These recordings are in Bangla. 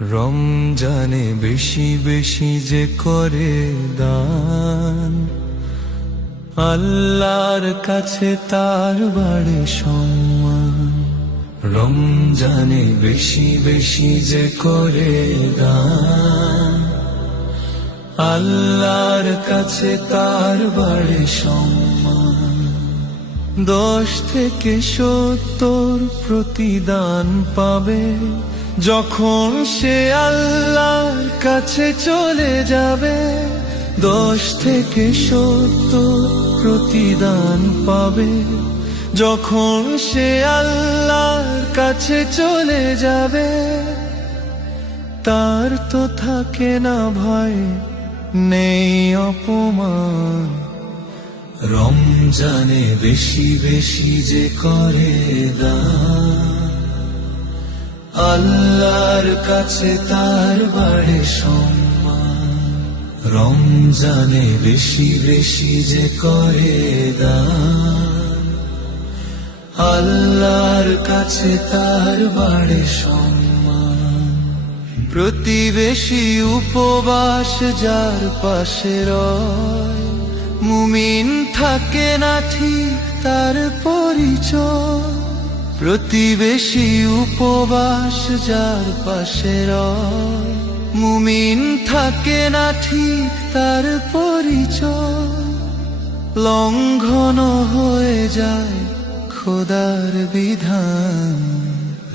রমজানে বেশি বেশি যে করে দান, আল্লাহর কাছে তার বাড়ে সম্মান। রমজানে বেশি বেশি যে করে দান, আল্লাহর কাছে তার বাড়ে সম্মান। 10 থেকে 70 প্রতিদান পাবে যখন সে আল্লাহর কাছে চলে যাবে। 10 থেকে 70 প্রতিদান পাবে যখন সে আল্লাহর কাছে চলে যাবে। তার তো থাকে না ভয়, নেই অপমান। রমজানে বেশি বেশি যে করে দান, আল্লাহর কাছে তার বাড়ে সম্মান। রমজানে বেশি বেশি যে করে দান, আল্লাহর কাছে তার বাড়ে সম্মান। প্রতিবেশী উপবাস যার পাশে রয়, মুমিন থাকে না ঠিক তার পরিচয়। প্রতিবেশী উপবাস যার পাশে রয়, মুমিন থাকে না ঠিক তার পরিচয়। লঙ্ঘন হয়ে যায় খোদার বিধান।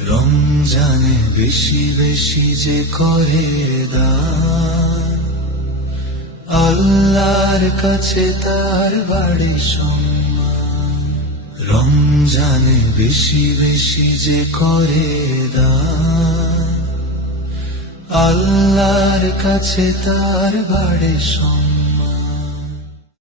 রমজানে বেশি বেশি যে করে দান, আল্লাহর কাছে তার বাড়ে সম্মান। রমজানে বেশি বেশি যে করে দান, আল্লাহর কাছে তার বাড়ে সম্মান।